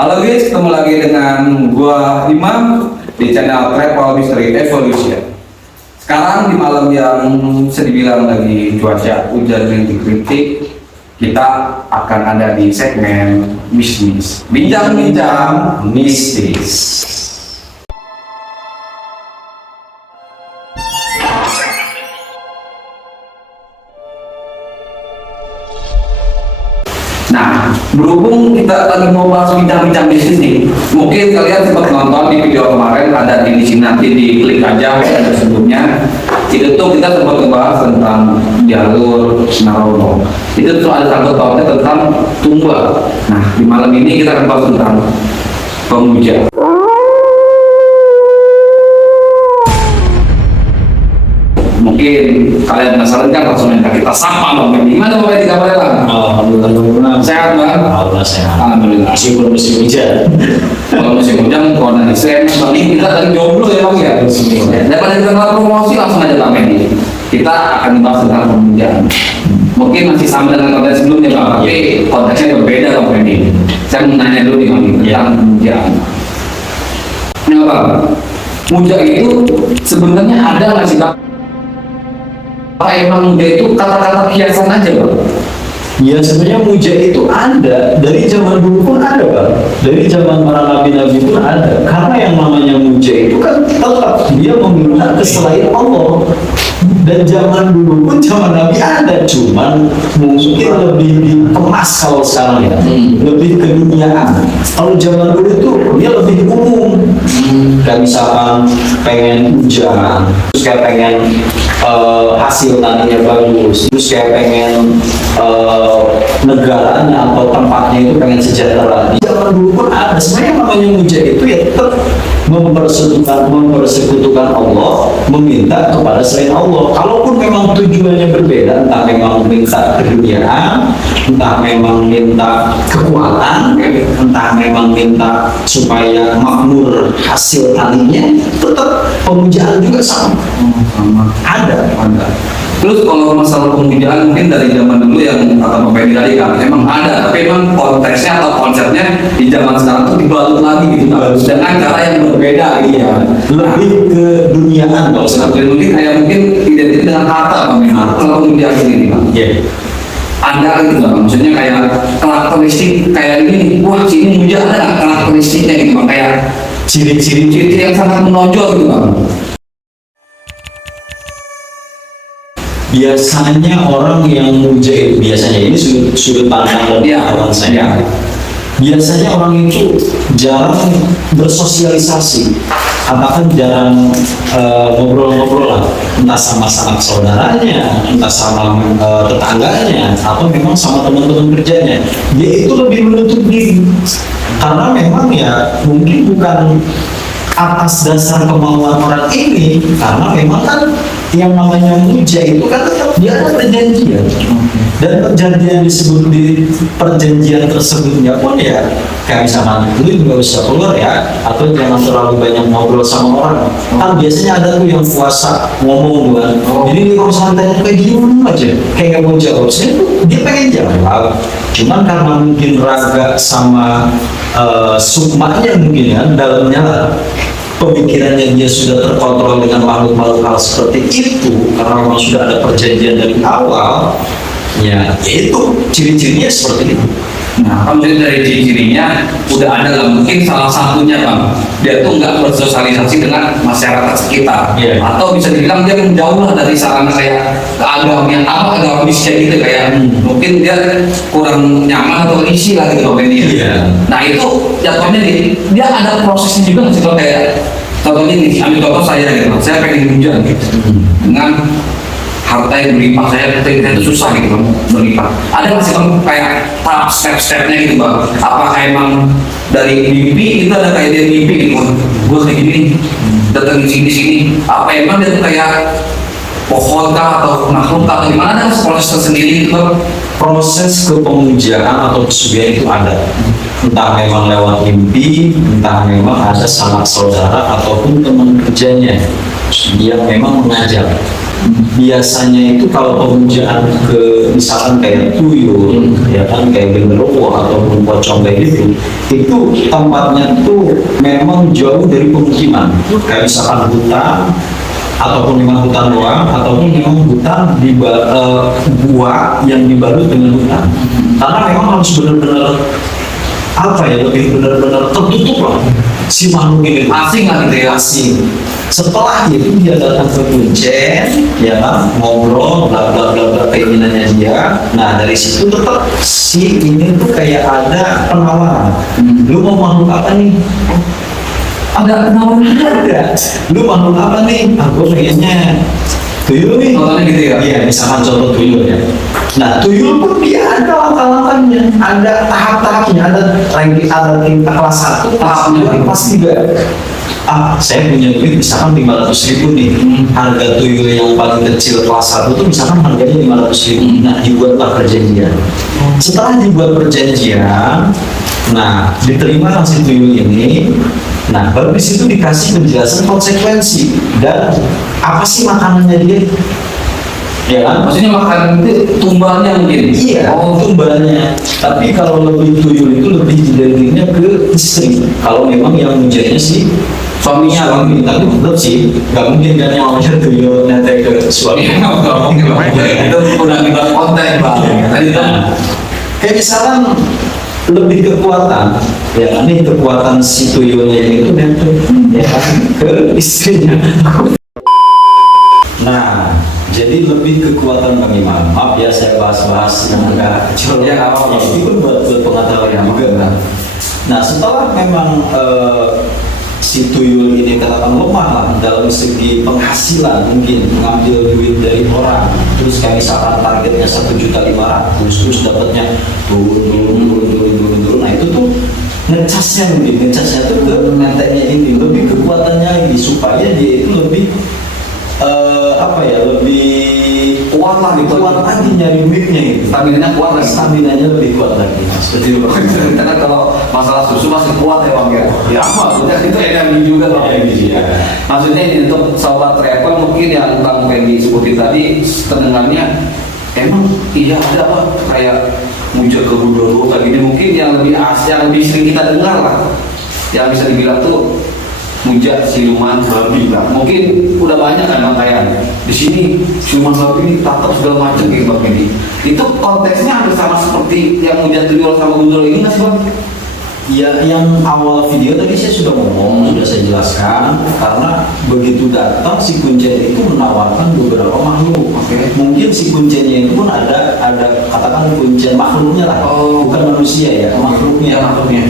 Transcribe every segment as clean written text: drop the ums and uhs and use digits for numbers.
Halo guys, ketemu lagi dengan gua Imam di channel Travel Mystery Evolution. Sekarang di malam yang bisa dibilang lagi cuaca hujan rintik-rintik, kita akan ada di segmen bisnis, bincang-bincang mistis. Nah, berhubung kita lagi mau bahas bincang-bincang bisnis nih, mungkin kalian sempat nonton di video kemarin, ada di sini, nanti diklik aja ada sebelumnya. Itu tuh kita sempat ngebahas tentang jalur Narono. Itu tuh ada sangkut pautnya tentang tumba. Nah, di malam ini kita akan bahas tentang pemuja. Mungkin kalian penasaran kan, langsung aja kita sapa Bang Fendi. Gimana Bang Fendi kabarnya Bang? Alhamdulillah. Sehat Bang? Alhamdulillah sehat. Alhamdulillah. Syukur musim hujan. Kalau musim hujan, kondisi Bang Fendi kita tadi jomblo ya Bang ya? Daripada kita ngelar promosi, langsung aja Bang Fendi. Kita akan bahas tentang pemujaan. Mungkin masih sama dengan konten sebelumnya Bang, tapi konteksnya berbeda Bang Fendi. Saya mau nanya dulu nih Bang tentang pemujaan. Nah Bang, muja itu sebenarnya ada nggak sih Bang? Apa emang dia itu kata-kata kiasan aja Bang? Ya sebenarnya muja itu ada dari zaman dulu pun ada Bang. Dari zaman para nabi-nabi pun ada. Karena yang namanya muja itu kan tetap dia meminta ke selain Allah. Dan zaman dulu pun zaman nabi ada, cuman mungkin lebih dikemas kalau sekarang ya, lebih keduniaan. Kalau zaman dulu itu dia lebih umum. Kayak misalkan pengen hujan, terus kayak pengen hasil taninya bagus, terus kayak pengen negaranya atau tempatnya itu pengen sejahtera. Di zaman dulu pun ada. Sebenarnya namanya muja itu ya tetap mempersekutukan Allah, meminta kepada selain Allah. Kalaupun memang tujuannya berbeda, entah memang minta keduniaan, entah memang minta kekuatan, entah memang minta supaya makmur hasil taninya, tetap pemujaan juga sama. Ada. Terus kalau masalah pemujaan mungkin dari zaman dulu yang kata Bang Fendi tadi kan emang ada, tapi emang konteksnya atau konsepnya di zaman sekarang tuh dibalut lagi gitu Bang, dengan cara yang berbeda gitu ya. Lebih ke duniaan kalau Sebenarnya mungkin kayak mungkin identik dengan harta Bang, kalau pemujaan ini Bang. yeah. Ada gitu Bang, maksudnya kayak karakteristik kayak ini nih, wah sini muja ada nggak karakteristiknya gitu Bang, kayak ciri-ciri yang sangat menonjol gitu Bang. Biasanya orang yang muja itu, biasanya ini sudut pandang dari awal saya, biasanya orang itu jarang bersosialisasi, katakan jarang ngobrol-ngobrol lah, entah sama sanak saudaranya, entah sama tetangganya, atau memang sama teman-teman kerjanya. Dia itu lebih menutup diri, karena memang ya mungkin bukan atas dasar kemauan orang ini, karena memang kan yang namanya muja itu kan tetap dia ada perjanjian, dan perjanjian disebut di perjanjian tersebutnya pun ya kayak misalkan lu nggak usah keluar ya, atau jangan terlalu banyak ngobrol sama orang. Kan biasanya ada tuh yang puasa ngomong kan, jadi dia kalau santai kayak gini aja, kayak nggak mau jawab, sebenarnya tuh dia pengen jawab, cuman karena mungkin raga sama sukmanya mungkin ya dalamnya lah, pemikirannya dia sudah terkontrol dengan makhluk-makhluk hal seperti itu, karena memang sudah ada perjanjian dari awal ya, itu ciri-cirinya seperti itu. Nah, kalau dari ciri-cirinya udah ada lah, mungkin salah satunya Bang, dia tuh nggak bersosialisasi dengan masyarakat sekitar, atau bisa dibilang dia menjauh lah dari sarana kayak keagamaan agamisnya gitu, kayak mungkin dia kurang nyaman atau isi lah gitu Bang Fendi. Nah itu jatuhnya nih, dia ada prosesnya juga nggak sih Bang, kayak contohnya nih, ambil contoh saya gitu, saya pengen hujan gitu dengan harta yang berlimpah, saya itu susah gitu Bang, berlimpah. Ada nggak sih Bang kayak tahap step-stepnya gitu Bang? Apakah emang dari mimpi itu ada kayak dia mimpi gitu, gue kayak gini nih, datang di sini, apa emang dia tuh kayak pohon kah atau makhluk kah atau gimana, ada proses tersendiri gitu Bang? Proses kepemujaan atau kesugihan itu ada, entah memang lewat mimpi, entah memang ada sanak saudara ataupun teman kerjanya yang memang mengajar. biasanya itu kalau pemujaan ke misalkan kayak tuyul, ya kan kayak genderuwo ataupun pocong kayak gitu, itu tempatnya tuh memang jauh dari pemukiman. Kayak misalkan hutan ataupun memang hutan doang ataupun memang hutan di gua yang dibalut dengan hutan. Karena memang harus benar-benar apa ya, lebih benar-benar tertutup lah si makhluk ini, Asing lah gitu ya. asing. Setelah itu dia datang ke Kuncen, ya kan, ngobrol, bla bla bla bla keinginannya dia. Nah dari situ tetap si ini tuh kayak ada penawaran. Lu mau makhluk apa nih? Ada penawaran, ada. Lu makhluk apa nih? Aku pengennya tuyul nih. Contohnya gitu ya? Iya, misalkan contoh tuyul ya. Nah, tuyul pun dia ada langkah-langkahnya, ada tahap-tahapnya, ada ranking, ada tingkat kelas 1, kelas 2, kelas 3. Saya punya duit misalkan 500.000 nih. Harga tuyul yang paling kecil kelas 1 tuh misalkan harganya 500.000. Nah, dibuatlah perjanjian. Setelah dibuat perjanjian, nah, diterima si tuyul ini. Nah, baru di situ dikasih penjelasan konsekuensi dan apa sih makanannya dia. Ya kan? Maksudnya makanan itu tumbalnya mungkin? Iya, tumbalnya. Tapi kalau lebih tuyul itu lebih didengnya ke istri. Kalau memang yang mujanya sih suaminya, tapi tetap sih nggak mungkin kan yang maunya tuyul nanti ke suami. Itu udah kita konten Bang. Tadi itu Kayak misalkan lebih kekuatan, ya kan, ini kekuatan si tuyulnya itu nempel ya kan ke istrinya. Nah, jadi lebih kekuatan bagaimana? Maaf ya saya bahas-bahas yang agak kecil Ya, nggak apa-apa. Ini pun buat pengetahuan juga kan. Nah, setelah memang si tuyul ini katakan lemah lah dalam segi penghasilan, mungkin mengambil duit dari orang, terus kayak misalkan targetnya 1.500.000, terus dapatnya turun. Nah itu tuh ngecasnya tuh ke neteknya ini, lebih kekuatannya ini supaya dia itu lebih lebih kuat lah gitu. kuat lagi nyari duitnya gitu. Staminanya kuat lagi. Staminanya lebih kuat lagi. Seperti itu. Karena kalau masalah susu masih kuat ya Bang ya. Ya maksudnya itu energi juga Bang. Energi, ya. Maksudnya ini untuk sobat travel mungkin yang Bang Fendi sebutin tadi terdengarnya emang iya ada apa kayak muncul ke Gundurwo kayak gini, mungkin yang lebih yang lebih sering kita dengar lah, yang bisa dibilang tuh mujak siluman babi lah. Mungkin udah banyak kan Bang kayak di sini siluman babi ini tatap segala macam kayak Bang ini. Itu konteksnya hampir sama seperti yang mujak tuyul sama Gundurwo ini nggak sih Bang? Ya, yang awal video tadi saya sudah ngomong, sudah saya jelaskan, karena begitu datang si Kuncen itu menawarkan beberapa makhluk. Mungkin si Kuncennya itu pun ada katakan Kuncen makhluknya lah, bukan manusia ya, makhluknya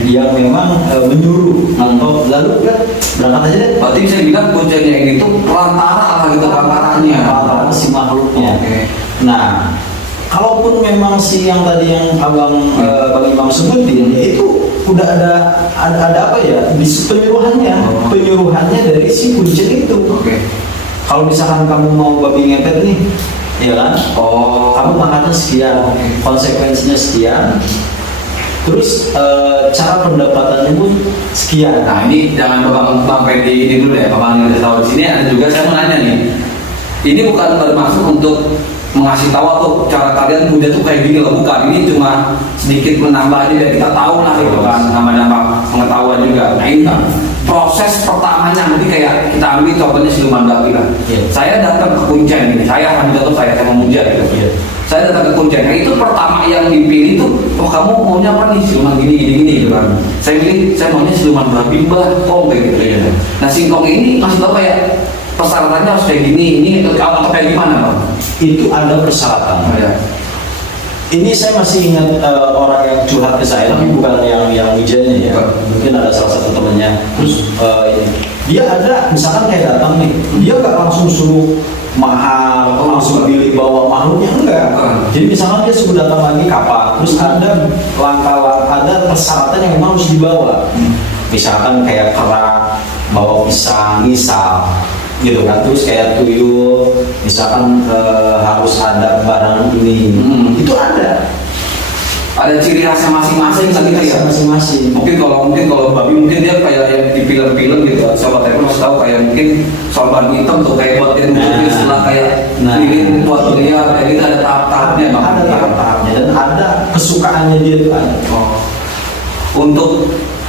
yang memang menyuruh atau lalu kan berangkat aja deh. Berarti bisa bilang Kuncennya ini tuh perantara lah gitu, perantara si makhluknya. Nah, kalaupun memang si yang tadi yang Bang Imam sebutin, itu udah ada apa ya, di penyuruhannya dari si Kuncen itu. Kalau misalkan kamu mau babi ngepet nih, ya kan? Kamu makannya sekian, konsekuensinya sekian. Terus cara pendapatannya pun sekian. Nah ini jangan Bang Fendi ini dulu ya, Bang yang tahu di sini ada juga saya mau nanya nih. Ini bukan bermaksud untuk mengasih tahu atau cara kalian muda tuh kayak gini loh, bukan. Ini cuma sedikit menambah aja biar kita tahu lah gitu kan, nambah pengetahuan juga. Nah ini kan proses pertamanya, nanti kayak kita ambil contohnya siluman babi lah. Saya datang ke Kuncen ini, saya mau muja gitu. Saya datang ke Kuncen, nah itu pertama yang dipilih tuh, kamu maunya apa nih, siluman gini gitu kan. Saya pilih, saya maunya siluman babi mbah, kayak gitu ya. Nah singkong ini masih tahu kayak persyaratannya harus kayak gini, ini atau kayak gimana Bang? Itu ada persyaratan. Ini saya masih ingat orang yang curhat ke saya, tapi bukan yang mujanya ya. Mungkin ada salah satu temannya. Terus dia ada misalkan kayak datang nih, dia nggak langsung suruh mahal, langsung pilih bawa makhluknya, enggak. Jadi misalkan dia suruh datang lagi kapal, terus ada langkah-langkah, ada persyaratan yang memang harus dibawa. Misalkan kayak kerak, bawa pisang, misal gitu kan, terus kayak tuyul misalkan harus ada barang ini, itu ada ciri khasnya masing-masing tadi ya, masing-masing. Mungkin kalau babi mungkin dia kayak yang film-film gitu, sobat Eko masih tahu kayak mungkin sorban hitam tuh kayak buat dia setelah kayak lilin buat dia kayak gitu ada tahap-tahapnya bang. Ada tahap-tahapnya dan ada kesukaannya dia tuh ada.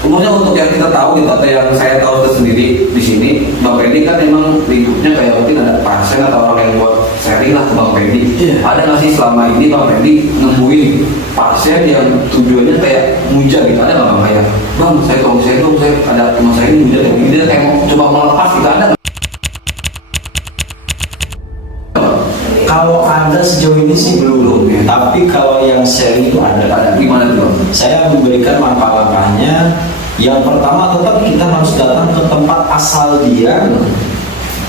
Umumnya untuk yang kita tahu gitu atau yang saya tahu sendiri di sini, Bang Pendi kan memang lingkupnya kayak mungkin ada pasien atau orang yang buat sharing lah ke Bang Pendi. Ada nggak sih selama ini Bang Pendi nemuin pasien yang tujuannya kayak muja gitu, ada nggak Bang kayak Bang saya tolong saya dong, saya ada teman saya ini muja kayak gini, dia kayak mau coba melepas gitu, ada nggak? Kalau ada sejauh ini sih belum ya. Tapi kalau yang sharing itu ada. Gimana tuh Bang? Saya memberikan langkah-langkahnya. Yang pertama tetap kita harus datang ke tempat asal dia.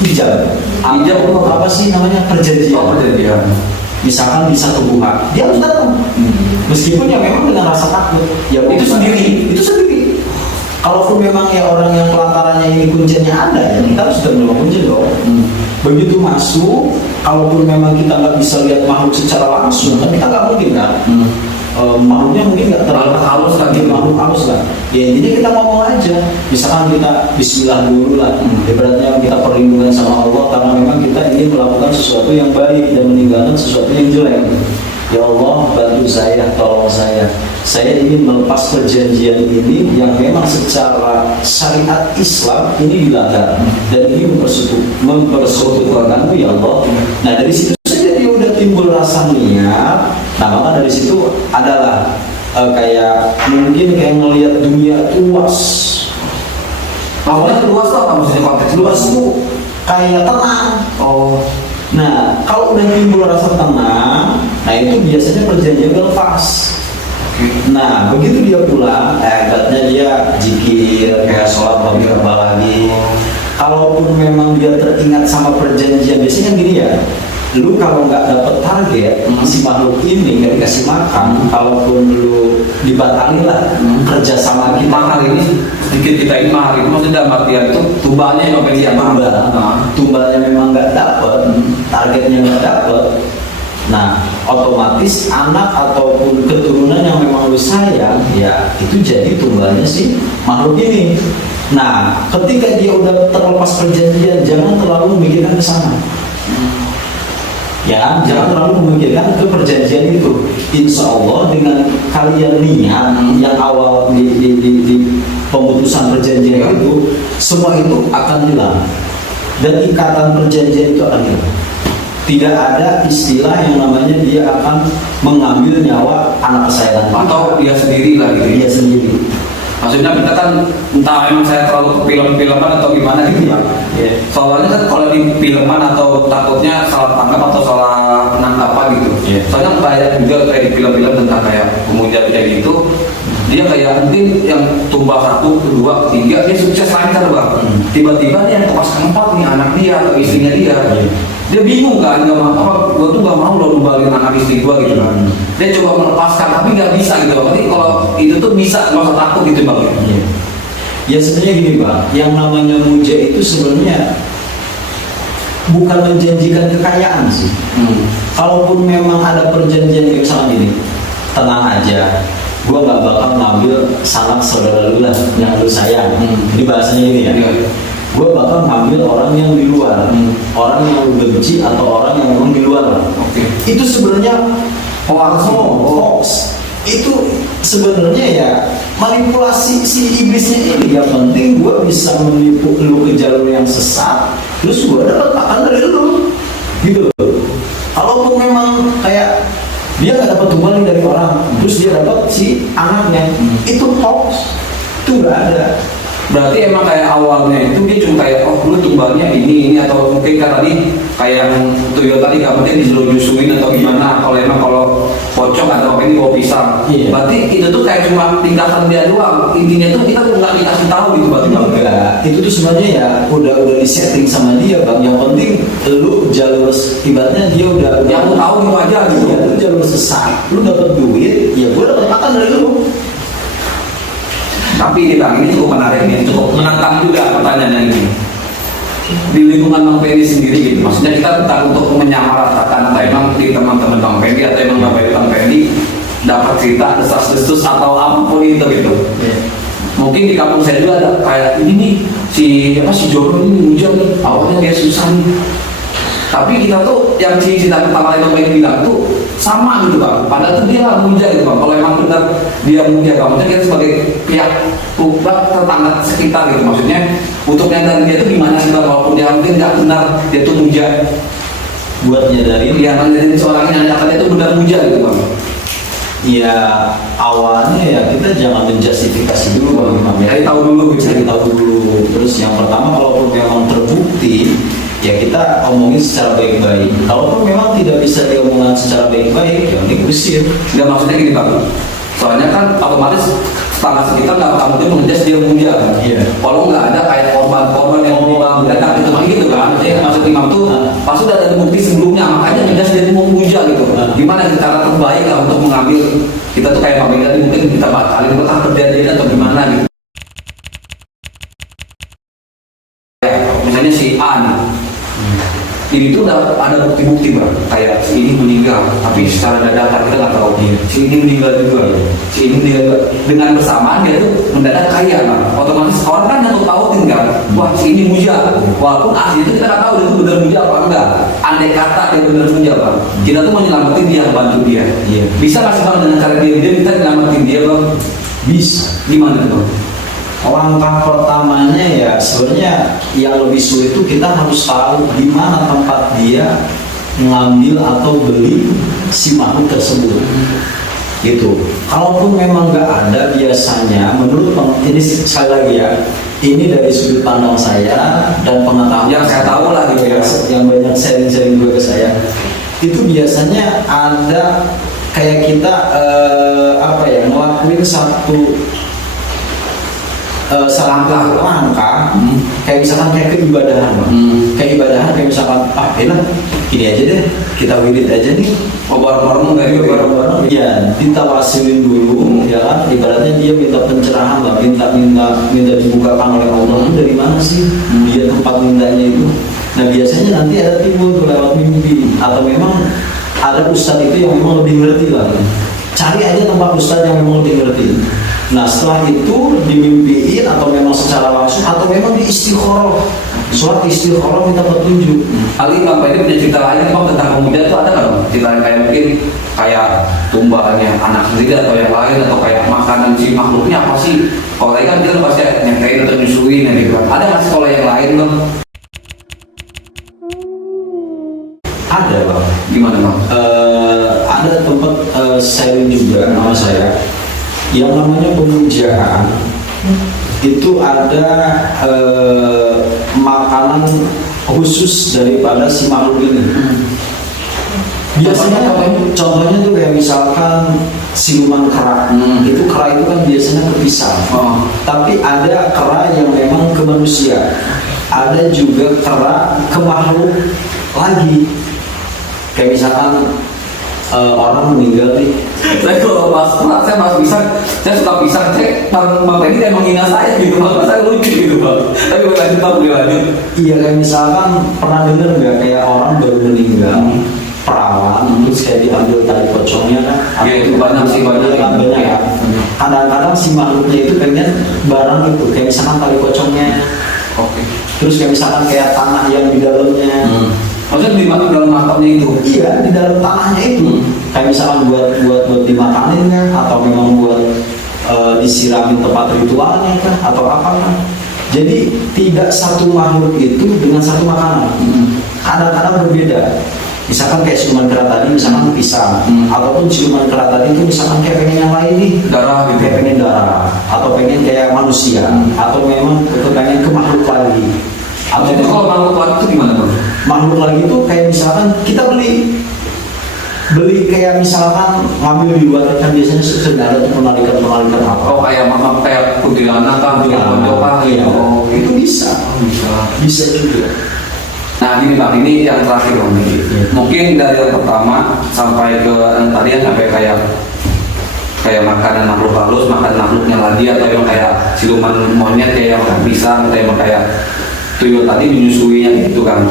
Ijab itu apa sih namanya, perjanjian. Perjanjian. Misalkan di satu bunga, dia harus datang. Meskipun ya memang dengan rasa takut. Ya Itu sendiri. Kalaupun memang ya orang yang pelantarannya ini kuncinya ada, ya kita harus sudah menerima kunci dong. Begitu masuk, kalaupun memang kita nggak bisa lihat makhluk secara langsung, kan kita nggak mungkin kan. Makhluknya mungkin nggak terlalu halus lagi, makhluk halus lah. Ya intinya kita ngomong aja. Misalkan kita Bismillah dulu lah. Ibaratnya kita perlindungan sama Allah karena memang kita ingin melakukan sesuatu yang baik dan meninggalkan sesuatu yang jelek. Ya Allah, bantu saya, tolong saya. Saya ingin melepas perjanjian ini yang memang secara syariat Islam ini dilanggar dan ini mempersekutukan ya Allah. Nah dari situ saja dia udah timbul rasa niat. Nah maka dari situ adalah kayak mungkin kayak ngelihat dunia itu luas. Maksudnya luas tuh apa maksudnya, konteks Luas itu kayak tenang. Nah, kalau udah timbul rasa tenang, nah itu biasanya perjanjian lepas. Nah, begitu dia pulang, ibaratnya dia zikir, kayak sholat berkembang lagi. Kalaupun memang dia teringat sama perjanjian, biasanya gini ya, lu kalau nggak dapet target, si makhluk ini nggak dikasih makan, kalaupun lu dibatalin lah kerja sama kita. Mahal ini sedikit kita ini mahal itu maksudnya dalam artian itu tumbanya yang pengen dia tumbalnya memang nggak dapet, targetnya nggak dapet. Nah, otomatis anak ataupun keturunan yang memang lu sayang, ya itu jadi tumbalnya si makhluk ini. Nah, ketika dia udah terlepas perjanjian, jangan terlalu memikirkan ke sana. Ya, jangan terlalu memikirkan ke perjanjian itu. Insya Allah dengan kalian niat yang awal di pemutusan perjanjian itu, semua itu akan hilang dan ikatan perjanjian itu akan hilang. Tidak ada istilah yang namanya dia akan mengambil nyawa anak kesayangan atau dia sendiri lah gitu. Dia sendiri. Maksudnya kita kan entah emang saya terlalu ke film-filman atau gimana gitu ya. Soalnya kan kalau di filman atau takutnya salah tangkap atau salah penangkapan gitu. Soalnya banyak juga kayak di film-film tentang kayak pemuja kayak gitu. Dia kayak mungkin yang tumbal 1, 2, 3 dia sukses lancar bang. Tiba-tiba dia yang kepas keempat nih anak dia atau istrinya dia. Dia bingung kan, gue tuh gak mau lo numbalin anak istri gue gitu kan. Dia coba melepaskan tapi gak bisa gitu. Berarti kalau itu tuh bisa, gak usah takut gitu bang. Ya sebenarnya gini bang, yang namanya muja itu sebenarnya bukan menjanjikan kekayaan sih. Kalaupun memang ada perjanjian misalnya gini, tenang aja, gue gak bakal ngambil sanak saudara lu lah yang lu sayang. Ini bahasanya ini ya. Gue bakal ngambil orang yang di luar, orang yang lu benci atau orang yang memang di luar. Itu sebenarnya hoax. Itu sebenarnya ya manipulasi si iblisnya ini. Yang penting gue bisa menipu lu ke jalur yang sesat, terus gue dapat akan dari lu, gitu. Kalaupun memang kayak dia nggak dapat tumbal dari orang, terus dia dapat si anaknya, itu hoax, itu nggak ada. Berarti emang kayak awalnya itu dia cuma kayak lu tumbalnya ini atau mungkin kan tadi kayak yang tuyul tadi gak penting diselusuin atau gimana. Kalau pocong atau apa ini bawa pisang. Berarti itu tuh kayak cuma tingkatan dia doang. Intinya tuh kita nggak dikasih tahu gitu berarti bang. Enggak, itu tuh sebenarnya ya udah disetting sama dia bang. Yang penting lu jalur ibaratnya dia udah yang lu tahu gitu aja gitu. Ya, lu jalur sesat, lu dapat duit, ya gue dapat makan dari lu. Tapi ini bang, ini cukup menarik, ini cukup menantang juga pertanyaannya ini. Di lingkungan Bang Pendi sendiri gitu, maksudnya kita tetap untuk menyamaratakan atau emang di teman-teman Bang Pendi atau emang Bang Pendi dapat cerita desas-desus atau apapun itu gitu. Mungkin di kampung saya juga ada kayak ini nih, si Jono ini hujan nih, awalnya dia susah nih. Tapi kita tuh yang cita pertama yang pengen bilang tuh sama gitu bang. Padahal tuh dia muja gitu bang. Kalau emang benar dia muja bang, maksudnya kita sebagai pihak tetangga sekitar gitu. Maksudnya untuk nyadarin dia tuh gimana sih bang? Walaupun dia mungkin nggak benar dia tuh muja. Buat nyadarin, Dia nyadarin seorang yang nyatakan itu benar muja gitu bang. ya awalnya ya kita jangan menjustifikasi dulu Bang Imam ya. Cari tahu dulu gitu. Cari tahu dulu. Terus yang pertama kalaupun memang terbukti ya kita omongin secara baik-baik. Kalaupun memang tidak bisa diomongkan secara baik-baik, ya diusir. Nggak maksudnya gini bang. Soalnya kan otomatis tetangga sekitar nggak mungkin mengejas dia muja kan. Iya. Kalau nggak ada kayak korban-korban yang mau mendadak itu gitu kan. Jadi maksud imam tuh pas sudah ada bukti sebelumnya makanya ngejas dia mau muja gitu. Gimana cara terbaik lah untuk mengambil kita tuh kayak Pak tadi mungkin kita batalin betah perjanjian atau gimana gitu. Misalnya si A nih. Ini tuh udah ada bukti-bukti bang, kayak si ini meninggal, tapi secara dadakan kita nggak tahu. Si ini meninggal juga, si ini meninggal juga. Dengan bersamaan dia tuh mendadak kaya bang. Otomatis orang kan yang tahu tinggal, wah si ini muja. Walaupun asli itu kita nggak tahu dia tuh benar muja apa enggak. Andai kata dia benar muja bang, kita tuh mau nyelamatin dia, bantu dia. Bisa nggak sih bang dengan cara dia kita nyelamatin dia bang? Bisa. Gimana tuh bang? Langkah pertamanya ya sebenarnya yang lebih sulit itu kita harus tahu di mana tempat dia ngambil atau beli si makhluk tersebut. Gitu. Kalaupun memang nggak ada biasanya, menurut ini sekali lagi ya, ini dari sudut pandang saya dan pengetahuan yang saya tahu lah gitu ya, yang banyak sharing-sharing juga ke saya. Itu biasanya ada kayak kita ngelakuin satu langkah kayak misalkan kayak keibadahan kayak ibadahan kayak misalkan enak gini aja deh kita wirid aja nih bareng-bareng kayak gitu bareng-bareng ya ditawasilin dulu ya kan ibaratnya dia minta pencerahan lah minta dibukakan oleh Allah itu dari mana sih dia tempat mintanya itu. Nah biasanya nanti ada timbul lewat mimpi atau memang ada ustadz itu yang memang lebih ngerti lah. Cari aja tempat ustadz yang memang lebih ngerti. Nah setelah itu dimimpiin atau memang secara langsung atau memang di istikharah, sholat istikharah minta petunjuk. Kali Bapak ini punya cerita lain bang tentang pemuda itu ada nggak bang? Cerita kayak mungkin kayak tumbaannya anak sendiri atau yang lain atau kayak makanan si makhluknya apa sih? Kalau tadi kan kita pasti nyangkain atau nyusuin ya gitu. Ada nggak sekolah yang lain bang? Ada bang. Gimana bang? Ada tempat sharing juga nama saya. Yang namanya pemujaan itu ada makanan khusus daripada si makhluk ini. Biasanya contohnya tuh kayak misalkan siluman kera. Itu kera itu kan biasanya ke pisang. Tapi ada kera yang memang ke manusia. Ada juga kera ke makhluk lagi. Kayak misalkan orang meninggal nih. Saya kalau saya mas pisang, saya suka pisang. Saya bang Teddy emang menghina saya gitu, bang. Saya lucu gitu bang. Tapi lanjut bang, lanjut. Iya kayak misalkan pernah dengar nggak kayak orang baru meninggal perawan terus kayak diambil tali pocongnya kan? Iya itu banyak sih banyak ya. Kadang-kadang si makhluknya itu pengen barang itu kayak misalkan tali pocongnya. Oke. Terus kayak misalkan kayak tanah yang di dalamnya. Maksudnya di dalam makhluknya itu? Iya di dalam tanahnya itu. Kayak misalkan buat dimakanin kan atau memang buat disiramin tempat ritualnya kan atau apa kan. Jadi tidak satu makhluk itu dengan satu makanan. Kadang-kadang berbeda. Misalkan kayak siluman kera tadi misalkan pisang ataupun siluman kera tadi itu misalkan kayak pengen yang lain nih Darah gitu. kayak pengen darah atau pengen kayak manusia atau memang pengen ke makhluk lagi. Atau Jadi kalau makhluk lagi itu gimana bang? Makhluk lagi itu kayak misalkan kita beli kayak misalkan ngambil di luar kan biasanya sedang ada penarikan apa. Oh kayak kuntilanak kan, kuntilanak iya. Oh Itu bisa juga. Nah gini bang, ini yang terakhir bang. Mungkin dari yang pertama sampai ke yang tadi yang sampai kayak makanan makhluk halus, makan makhluknya lagi atau yang kayak siluman monyet kayak yang pisang atau yang kayak tuyul tadi menyusuinya gitu kan.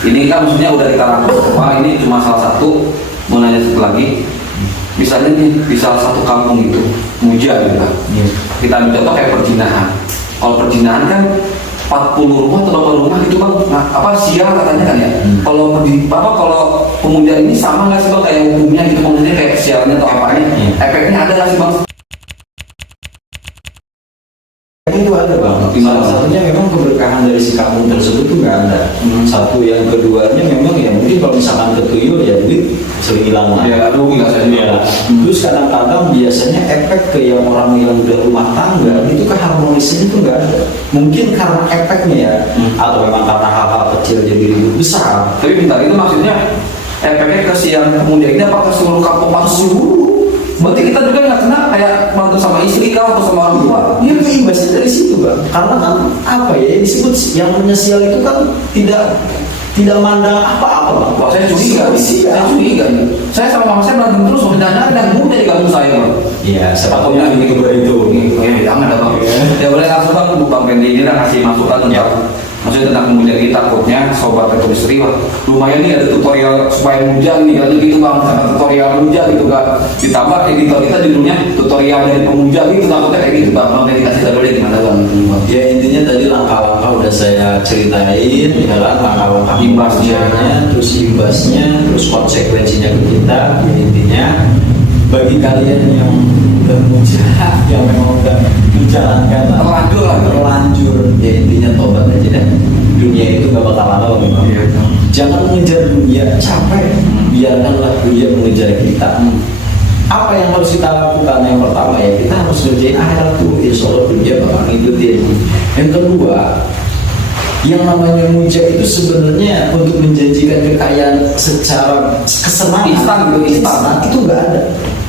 Ini kan maksudnya udah kita rangkum semua, ini cuma salah satu. Mau nanya satu lagi, misalnya nih di salah satu kampung itu muja gitu kan. kita ambil contoh kayak perjinahan. Kalau perjinahan kan 40 rumah atau berapa rumah itu bang, nah, apa sial katanya kan ya. Kalau pemuja ini sama nggak sih bang kayak hukumnya gitu, maksudnya kayak sialnya atau apanya, efeknya ada nggak sih bang? Itu ada bang. Salah satunya memang keberkahan dari si kampung tersebut tuh nggak ada. Satu, yang keduanya memang ya mungkin kalau misalkan ketuyul ya duit sering hilang lah. Ya aduh nggak saya juga. Terus kadang-kadang biasanya efek ke yang orang yang udah rumah tangga itu keharmonisannya itu nggak ada. Mungkin karena efeknya ya, atau memang karena hal-hal kecil jadi ribut besar. Tapi bentar, itu maksudnya efeknya ke si yang pemuja ini apa ke seluruh kampung atau seluruh? Berarti kita juga nggak kena kayak mantu sama istri kah atau sama orang tua? Iya, imbasnya dari situ bang. Karena kan apa ya disebut yang menyesial itu kan tidak mandang apa-apa bang. Wah saya curiga, saya sama mama saya berantem terus, dan mudah digabung saya bang. Iya, sepatutnya ini itu. Ya jangan ada bang. Ya boleh langsung bang, Bang Pendi ini udah ngasih masukan tentang maksudnya tentang pemuja ini, takutnya sobat Petro Istri wah lumayan nih ada tutorial supaya muja nih gitu bang, sama tutorial muja gitu kan, ditambah editor kita judulnya tutorial dari pemuja gitu, takutnya kayak gitu bang. Bang Pendi kasih tahu deh gimana bang? Ya intinya tadi langkah-langkah udah saya ceritain, ya kan, langkah-langkah imbasnya, terus konsekuensinya ke kita. Ya intinya bagi kalian yang udah muja, yang memang udah menjalankan terlanjur, ya intinya tobat aja deh. Dunia itu gak bakal lama memang. Jangan mengejar dunia, capek. Biarkanlah dunia mengejar kita. Apa yang harus kita lakukan? Yang pertama ya kita harus ngerjain akhirat tuh, insya Allah dunia bakal ngikutin. Yang kedua, yang namanya muja itu sebenarnya untuk menjanjikan kekayaan secara kesenangan instan itu nggak ada.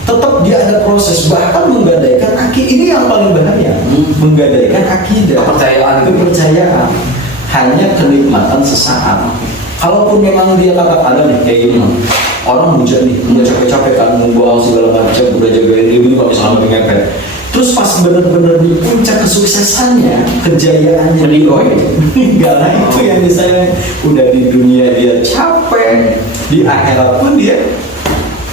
Tetap dia ada proses, bahkan menggadaikan akidah. Ini yang paling bahaya, menggadaikan akidah, kepercayaan hanya kenikmatan sesaat. Kalaupun memang dia kata-kata nih kayak gini, orang muja nih, udah capek-capek kan membawa segala macam, udah jagain diri kalau misalnya ngepet. Terus pas benar-benar di puncak kesuksesannya, kejayaannya enggak, nah itu yang misalnya udah di dunia dia capek, di akhirat pun dia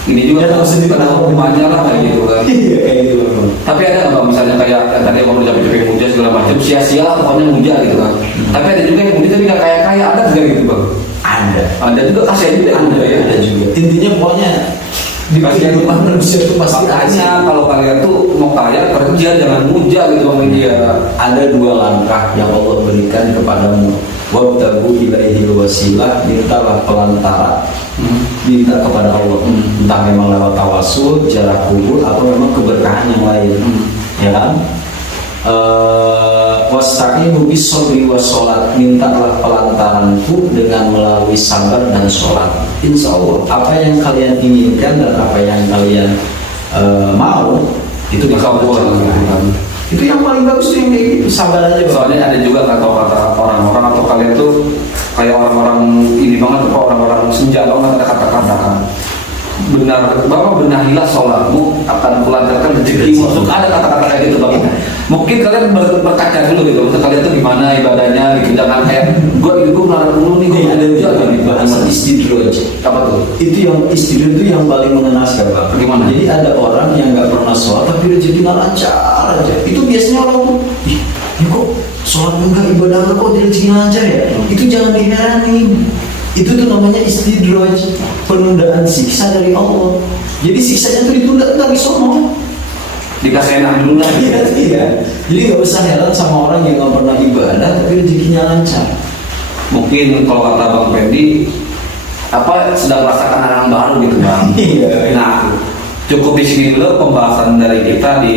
ini juga tahu sendiri pada hukumannya lah kayak gitu kan. Iya kayak gitu. Tapi ada nggak misalnya kayak tadi aku udah capek-capek muja segala macam, sia-sia lah pokoknya muja gitu kan. Tapi ada juga yang muja tapi nggak kaya-kaya, ada juga gitu bang. Ada juga kasihan juga ada juga. Intinya pokoknya di kasihan rumah manusia itu pasti makanya kalau kalian tuh mau kaya kerja jangan muja gitu bang dia. Ada dua langkah yang Allah berikan kepadamu. Wabtagu ilaihi wasilah, mintalah pelantara, minta kepada Allah, entah memang lewat tawasul, jarak kubur, atau memang keberkahan yang lain, ya kan? Wasta'inu bis-shabri was-sholat, mintalah pelantaranku dengan melalui sabar dan sholat. Insya Allah apa yang kalian inginkan dan apa yang kalian mau itu dikabulkan. Itu yang paling bagus tuh yang kayak gitu, sabar aja. Soalnya ada juga kata orang-orang atau kalian tuh kayak orang-orang ini banget, orang-orang senja banget ada kata-kata kan. Benahilah sholatmu akan kulancarkan rezekimu. Ada kata-kata kayak gitu bang. Mungkin kalian berkaca dulu gitu. Maksud kalian tuh gimana ibadahnya gitu. Jangan kayak gue melarang dulu nih. Gue ada juga nih bahasa istidroj. Apa tuh? Itu yang istidroj itu yang paling mengenaskan bang. Gimana? Jadi ada orang yang nggak pernah sholat tapi rezekinya lancar aja. Itu biasanya orang kok sholat enggak, ibadah kok rezekinya lancar ya? Itu jangan diheranin. Itu tuh namanya istidraj, penundaan siksa dari Allah. Jadi siksanya tuh ditunda dari sono. Dikasih enak dulu lah. Iya. Jadi nggak usah heran sama orang yang nggak pernah ibadah tapi rezekinya lancar. Mungkin kalau kata Bang Pendi, apa sedang merasakan hal baru gitu bang. Iya. Nah, cukup di sini dulu pembahasan dari kita di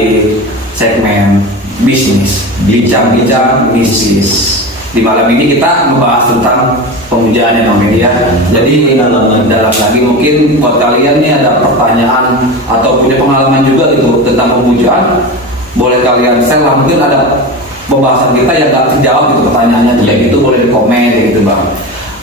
segmen bisnis, bincang-bincang bisnis. Di malam ini kita membahas tentang pemujaan ya Bang Pendi ya. Jadi dalam lagi mungkin buat kalian nih ada pertanyaan atau punya pengalaman juga gitu tentang pemujaan, boleh kalian share lah. Mungkin ada pembahasan kita yang gak terjawab gitu pertanyaannya, kayak gitu boleh di komen gitu bang.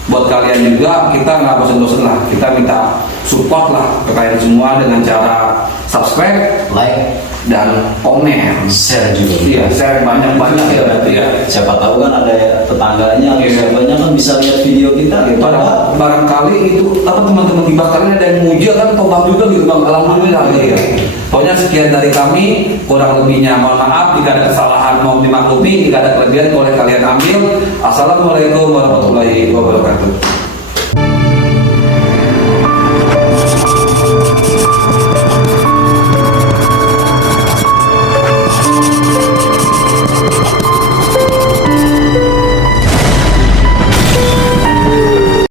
Buat kalian juga kita nggak bosan-bosan lah, kita minta support lah ke kalian semua dengan cara subscribe, like, dan komen. Share juga. Iya, share banyak-banyak ya berarti ya. Siapa tahu kan ada tetangganya atau siapanya kan bisa lihat video kita gitu. Barangkali itu apa teman-teman tiba kalian ada yang muji kan tobat juga gitu bang, alhamdulillah ya. Pokoknya sekian dari kami, kurang lebihnya mohon maaf jika ada kesalahan mohon dimaklumi, jika ada kelebihan boleh kalian ambil. Assalamualaikum warahmatullahi wabarakatuh.